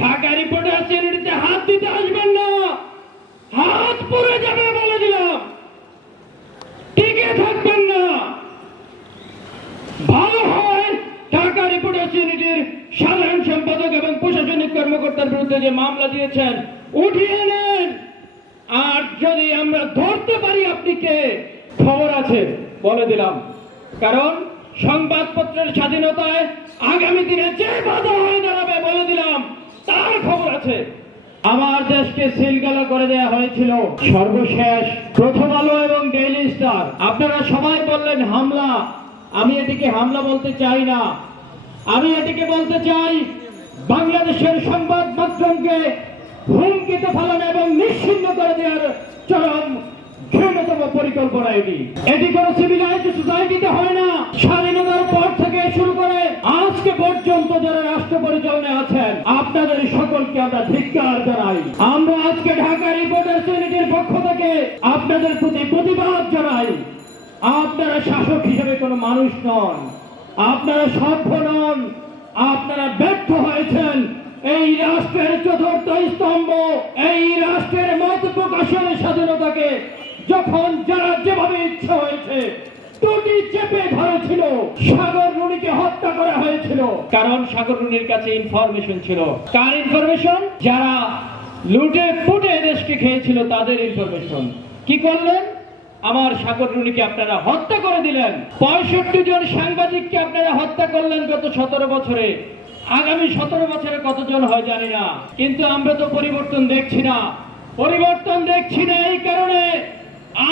Dhaka reporter চ্যানেলটিতে হাত দিতে আসবেন না, হাত পড়ে যাবে বলে দিলাম। টিকে থাকবেন না। ভালো হয় ঢাকা রিপোর্টার চ্যানেলটির সাধারণ সম্পাদক এবং প্রশাসনিক কর্মকর্তার বিরুদ্ধে যে মামলা দিয়েছেন উঠিয়ে নেন। আর যদি আমরা ধরতে পারি আপনি কে, খবর আছে বলে দিলাম। কারণ সংবাদপত্রের স্বাধীনতায় আগামী দিনে যে বাধা হয়ে দাঁড়াবে বলে দিলাম তার খবর আছে। আমার দেশকে সিলগালা করে দেওয়া হয়েছিল সর্বশেষ প্রথম আলো এবং ডেইলি স্টার। আপনারা সবাই বললেন হামলা। আমি এটিকে হামলা বলতে চাই না, আমি এটিকে বলতে চাই বাংলাদেশের সংবাদ মাধ্যমকে হুমকিতে ফেলানো এবং নিশ্চিহ্ন করে দেওয়ার চরম ঘৃণ্যতম পরিকল্পনা। এটি কোন সিভিলাইজড সোসাইটিতে হয় না। স্বাধীনতার পর থেকে শুরু করে আজকে পর্যন্ত যারা রাষ্ট্র পরিচালনায় আছেন আপনাদের সকলকে আমরা ধিক্কার জানাই। আমরা আজকে ঢাকা রিপোর্টার চ্যানেলের পক্ষ থেকে আপনাদের প্রতি প্রতিবাদ জানাই। আপনারা শাসক হিসেবে কোনো মানুষ নন, আপনারা সভ্য নন, আপনারা ব্যর্থ হয়েছেন। এই রাষ্ট্রের চতুর্থ স্তম্ভ, এই রাষ্ট্রের মত প্রকাশের স্বাধীনতাকে যখন যারা যেভাবে ইচ্ছা হয়েছে টুটি চেপে ধরেছিল, সাগর রুনিকে হত্যা করা হয়েছিল। কারণ সাগর রুনির কাছে ইনফরমেশন ছিল। কার ইনফরমেশন? যারা লুটে পুটে দেশকে খেয়েছিল তাদের ইনফরমেশন। কি করলেন? আমার সাগর রুনিকে আপনারা হত্যা করে দিলেন। 65 জন সাংবাদিককে আপনারা হত্যা করলেন গত 17 বছরে। আগামী 17 বছরে কতজন হয় জানি না, কিন্তু আমরা তো পরিবর্তন দেখছি না। পরিবর্তন দেখছি না এই কারণে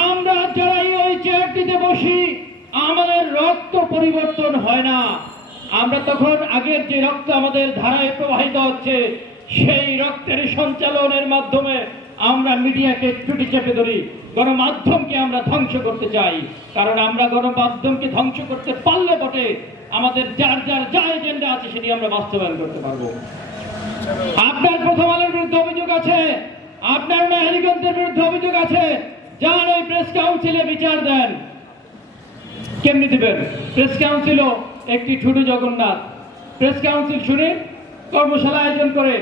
আমরা যারা ওই চেয়ারটিতে বসি আমাদের রক্ত পরিবর্তন হয় না। আমরা তখন আগের যে রক্ত আমাদের ধারায় প্রবাহিত হচ্ছে সেই রক্তের সঞ্চালনের মাধ্যমে আমরা মিডিয়াকে টুটি চেপে ধরি, গণমাধ্যমকে আমরা ধ্বংস করতে চাই। কারণ আমরা গণমাধ্যমকে ধ্বংস করতে পারলে বটে আমাদের যার যার যা এজেন্ডা আছে সেটি আমরা বাস্তবায়ন করতে পারবো। আপনার প্রথম আলোর বিরুদ্ধে অভিযোগ আছে, আপনার হেলিকপ্টারের বিরুদ্ধে অভিযোগ আছে, যান ওই প্রেস কাউন্সিলে বিচার দেন। কেমনি দিবেন? প্রেস কাউন্সিল একটি ছোট জগন্নাথ প্রেস কাউন্সিল শুনে কর্মশালা আয়োজন করে,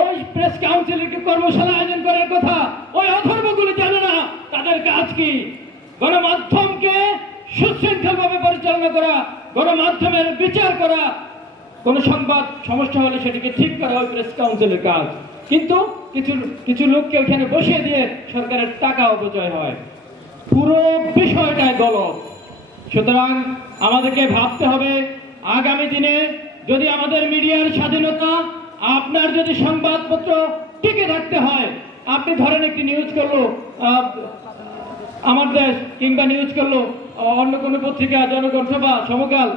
ওই প্রেস কাউন্সিলের কর্মশালা আয়োজন করার কথা ওই অথর্বগুলি জানে না তাদের কাজ কি। গণমাধ্যমকে সুশৃঙ্খল ভাবে পরিচালনা করা, গণমাধ্যমের বিচার করা, কোন সংবাদ সমস্যা হলে সেটিকে ঠিক করা ওই প্রেস কাউন্সিলের কাজ। কিন্তু কিছু লোককে ওখানে বসিয়ে দিয়ে সরকারের টাকা অপচয় হয়। পুরো বিষয়টাই গলত। সুতরাং আমাদেরকে ভাবতে হবে আগামী দিনে যদি আমাদের মিডিয়ার স্বাধীনতা, আপনার যদি সংবাদপত্র টিকে থাকতে হয়, আপনি ধরেন একটি নিউজ করলো আমার দেশ কিংবা নিউজ করলো অন্য কোনো পত্রিকা, জনগণ সভা, সমকাল,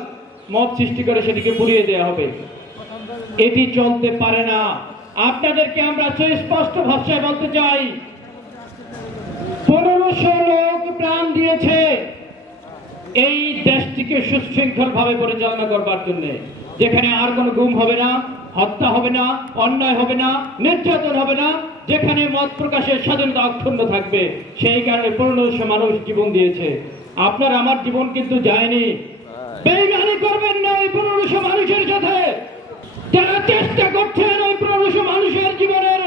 মত সৃষ্টি করে সেটিকে পুড়িয়ে দেওয়া হবে। এটি চলতে পারে না। আপনাদেরকে আমরা স্পষ্ট ভাষায় বলতে চাই, 1500 লোক প্রাণ দিয়েছে এই দেশটিকে সুশৃঙ্খল ভাবে পরিচালনা করবার জন্য, যেখানে আর কোনো গুম হবে না, হত্যা হবে না, অন্যায় হবে না, নির্যাতন হবে না, যেখানে মত প্রকাশের স্বাধীনতা অক্ষুণ্ণ থাকবে। সেই কারণে 1500 মানুষ জীবন দিয়েছে। আপনার আমার জীবন কিন্তু যায়নি। বেইমানি করবেন না ওই 1500 মানুষের সাথে। যারা চেষ্টা করছেন ওই 1500 মানুষের জীবনের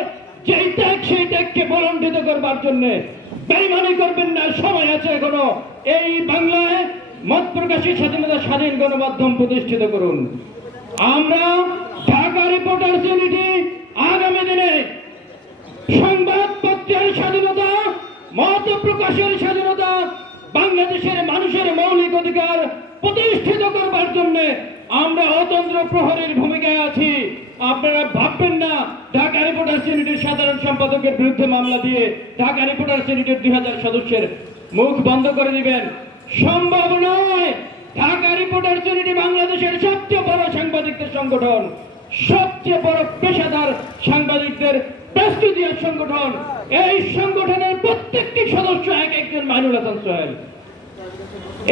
যেই ত্যাগ সেই ত্যাগকে বলণ্ডিত করবার জন্য বেইমানি করবেন না। সময় আছে এখনো। এই বাংলায় মত প্রকাশের স্বাধীনতা, স্বাধীন গণমাধ্যম প্রতিষ্ঠিত করুন। আমরা ঢাকা রিপোর্টার চ্যানেলটি আগামী দিনে সংবাদপত্রের স্বাধীনতা, মত প্রকাশের স্বাধীনতা, বাংলাদেশের মানুষের মৌলিক অধিকার প্রতিষ্ঠিত করবার জন্য আমরা অতন্ত্র প্রহরীর ভূমিকায় আছি। আপনারা ভাববেন না ঢাকা রিপোর্টার চ্যানেলের সাধারণ সম্পাদকের বিরুদ্ধে মামলা দিয়ে ঢাকা রিপোর্টার চ্যানেলের 2000 সদস্যের মুখ বন্ধ করে দিবেন। সম্ভব নয়। ঢাকা রিপোর্টার চ্যানেলটি বাংলাদেশের সবচেয়ে বড় সাংবাদিকদের সংগঠন, সবচেয়ে বড় পেশাদার সাংবাদিকদের প্রেস্টিজিয়াস সংগঠন। এই সংগঠনের প্রত্যেকটি সদস্য এক একজন মাইনুল হাসান সোহেল।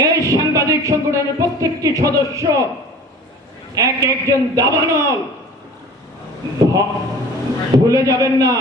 এই সাংবাদিক সংগঠনের প্রত্যেকটি সদস্য এক একজন দাবানল। ভুলে যাবেন না